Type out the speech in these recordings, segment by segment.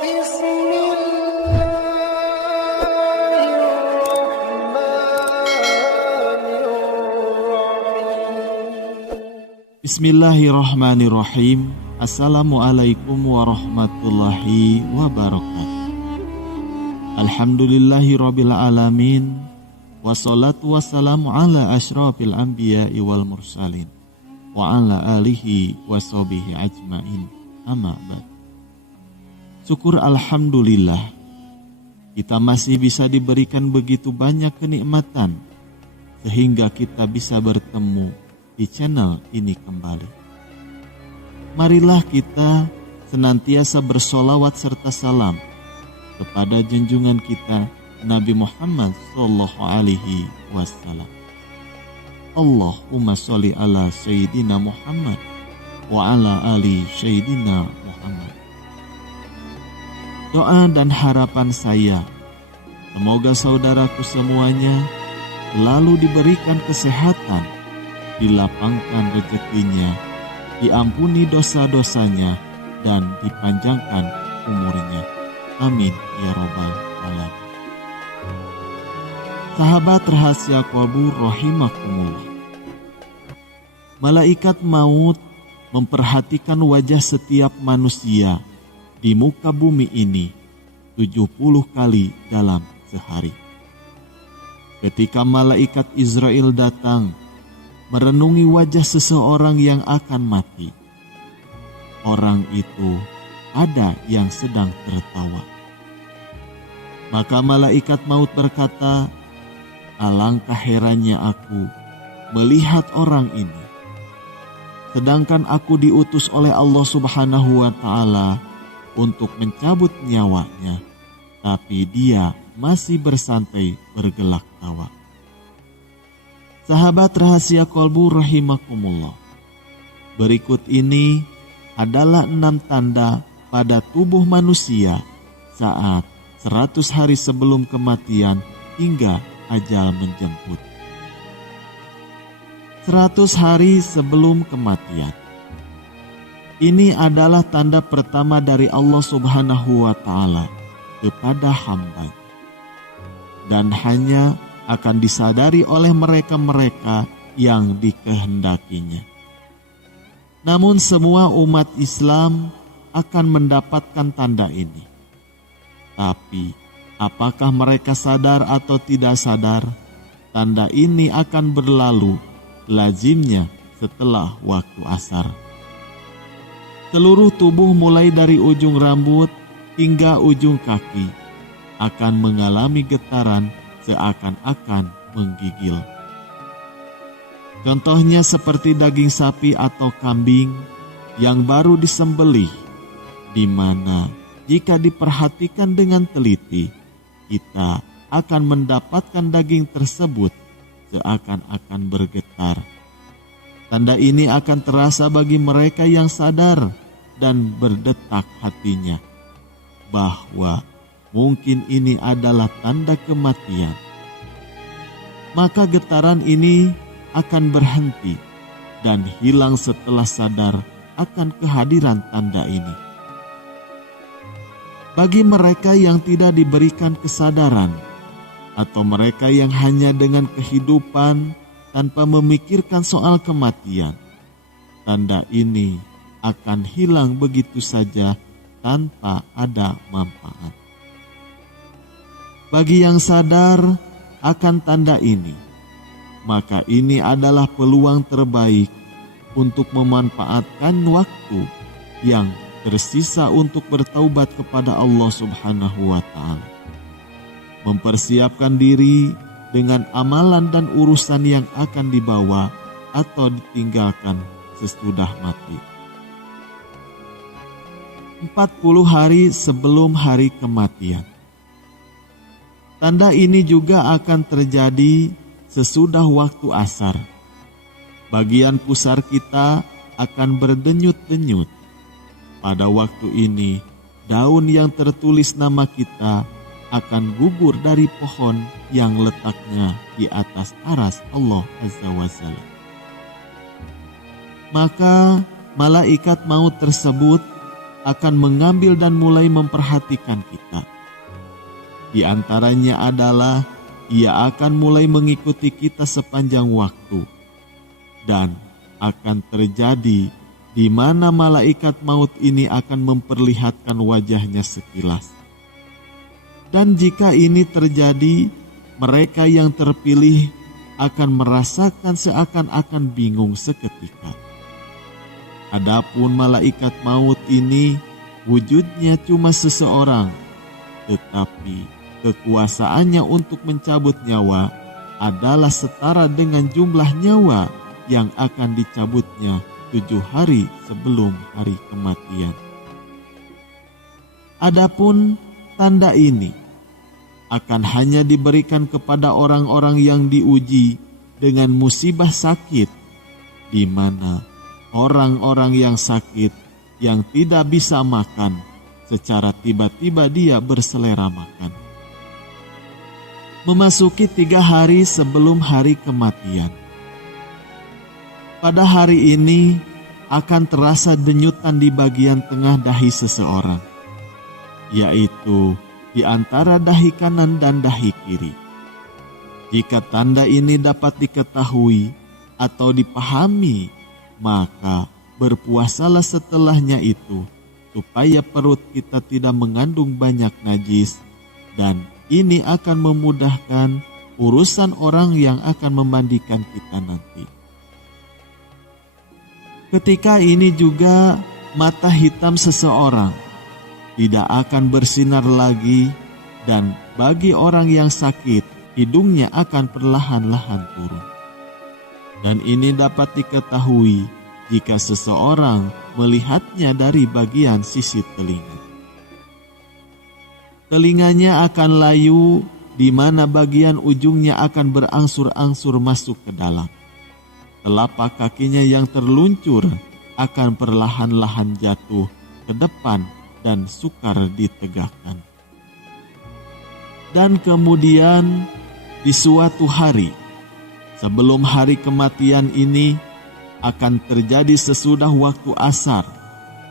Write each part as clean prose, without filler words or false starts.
Bismillahirrahmanirrahim. Assalamualaikum warahmatullahi wabarakatuh. Alhamdulillahirabbil alamin. Wassalatu wassalamu ala asyrafil anbiya'i wal mursalin wa ala alihi washabihi ajmain. Amma ba'd. Syukur alhamdulillah, kita masih bisa diberikan begitu banyak kenikmatan sehingga kita bisa bertemu di channel ini kembali. Marilah kita senantiasa bersolawat serta salam kepada junjungan kita Nabi Muhammad sallallahu alaihi wasallam. Allahumma sholli ala Sayyidina Muhammad wa ala ali Sayyidina Muhammad. Doa dan harapan saya, semoga saudaraku semuanya lalu diberikan kesehatan, dilapangkan rezekinya, diampuni dosa-dosanya, dan dipanjangkan umurnya. Amin ya rabbal alamin. Sahabat rahasia kubur rahimakumullah. Malaikat maut memperhatikan wajah setiap manusia di muka bumi ini 70 kali dalam sehari. Ketika malaikat Israel datang merenungi wajah seseorang yang akan mati, orang itu ada yang sedang tertawa. Maka malaikat maut berkata, alangkah herannya aku melihat orang ini, sedangkan aku diutus oleh Allah Subhanahu wa Ta'ala untuk mencabut nyawanya, tapi dia masih bersantai bergelak tawa. Sahabat rahasia kolbu rahimakumullah. Berikut ini adalah 6 tanda pada tubuh manusia saat 100 hari sebelum kematian hingga ajal menjemput. 100 hari sebelum kematian. Ini adalah tanda pertama dari Allah Subhanahu wa Ta'ala kepada hamba, dan hanya akan disadari oleh mereka-mereka yang dikehendakinya. Namun semua umat Islam akan mendapatkan tanda ini. Tapi apakah mereka sadar atau tidak sadar, tanda ini akan berlalu lazimnya setelah waktu asar. Seluruh tubuh mulai dari ujung rambut hingga ujung kaki akan mengalami getaran seakan-akan menggigil. Contohnya seperti daging sapi atau kambing yang baru disembelih, di mana jika diperhatikan dengan teliti, kita akan mendapatkan daging tersebut seakan-akan bergetar. Tanda ini akan terasa bagi mereka yang sadar dan berdetak hatinya bahwa mungkin ini adalah tanda kematian. Maka getaran ini akan berhenti dan hilang setelah sadar akan kehadiran tanda ini. Bagi mereka yang tidak diberikan kesadaran, atau mereka yang hanya dengan kehidupan tanpa memikirkan soal kematian, tanda ini akan hilang begitu saja tanpa ada manfaat. Bagi yang sadar akan tanda ini, maka ini adalah peluang terbaik untuk memanfaatkan waktu yang tersisa untuk bertaubat kepada Allah Subhanahu wa Ta'ala. Mempersiapkan diri dengan amalan dan urusan yang akan dibawa atau ditinggalkan sesudah mati. 40 hari sebelum hari kematian. Tanda ini juga akan terjadi sesudah waktu asar. Bagian pusar kita akan berdenyut-denyut. Pada waktu ini, daun yang tertulis nama kita akan gugur dari pohon yang letaknya di atas aras Allah Azza wa Jalla. Maka malaikat maut tersebut akan mengambil dan mulai memperhatikan kita. Di antaranya adalah Ia akan mulai mengikuti kita sepanjang waktu, dan akan terjadi di mana malaikat maut ini akan memperlihatkan wajahnya sekilas. Dan jika ini terjadi, mereka yang terpilih akan merasakan seakan-akan bingung seketika. Adapun malaikat maut ini wujudnya cuma seseorang, tetapi kekuasaannya untuk mencabut nyawa adalah setara dengan jumlah nyawa yang akan dicabutnya 7 hari sebelum hari kematian. Adapun tanda ini akan hanya diberikan kepada orang-orang yang diuji dengan musibah sakit, di mana orang-orang yang sakit yang tidak bisa makan, secara tiba-tiba dia berselera makan. Memasuki 3 hari sebelum hari kematian. Pada hari ini akan terasa denyutan di bagian tengah dahi seseorang, yaitu di antara dahi kanan dan dahi kiri. Jika tanda ini dapat diketahui atau dipahami, maka berpuasalah setelahnya itu, supaya perut kita tidak mengandung banyak najis, dan ini akan memudahkan urusan orang yang akan memandikan kita nanti. Ketika ini juga mata hitam seseorang tidak akan bersinar lagi, dan bagi orang yang sakit, hidungnya akan perlahan-lahan turun. Dan ini dapat diketahui jika seseorang melihatnya dari bagian sisi telinga. Telinganya akan layu, di mana bagian ujungnya akan berangsur-angsur masuk ke dalam. Telapak kakinya yang terluncur akan perlahan-lahan jatuh ke depan dan sukar ditegakkan. Dan kemudian di suatu hari, sebelum hari kematian ini, akan terjadi sesudah waktu asar,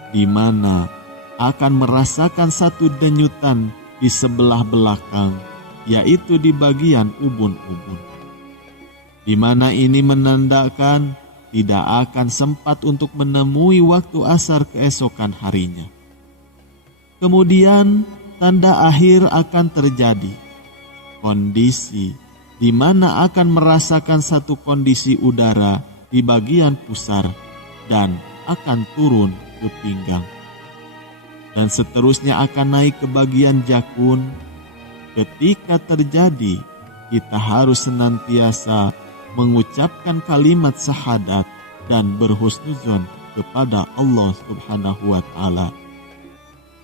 di mana akan merasakan satu denyutan di sebelah belakang, yaitu di bagian ubun-ubun. Di mana ini menandakan tidak akan sempat untuk menemui waktu asar keesokan harinya. Kemudian tanda akhir akan terjadi, kondisi di mana akan merasakan satu kondisi udara di bagian pusar dan akan turun ke pinggang. Dan seterusnya akan naik ke bagian jakun. Ketika terjadi, kita harus senantiasa mengucapkan kalimat syahadat dan berhusnuzon kepada Allah Subhanahu wa Ta'ala,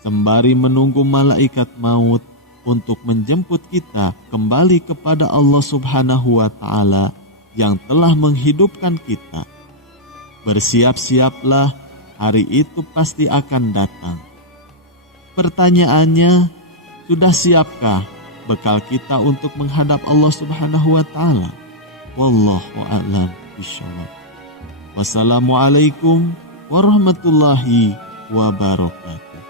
sembari menunggu malaikat maut untuk menjemput kita kembali kepada Allah Subhanahu wa Ta'ala yang telah menghidupkan kita. Bersiap-siaplah, hari itu pasti akan datang. Pertanyaannya, sudah siapkah bekal kita untuk menghadap Allah Subhanahu wa Ta'ala? Wallahu a'lam bishawab. Wassalamualaikum warahmatullahi wabarakatuh.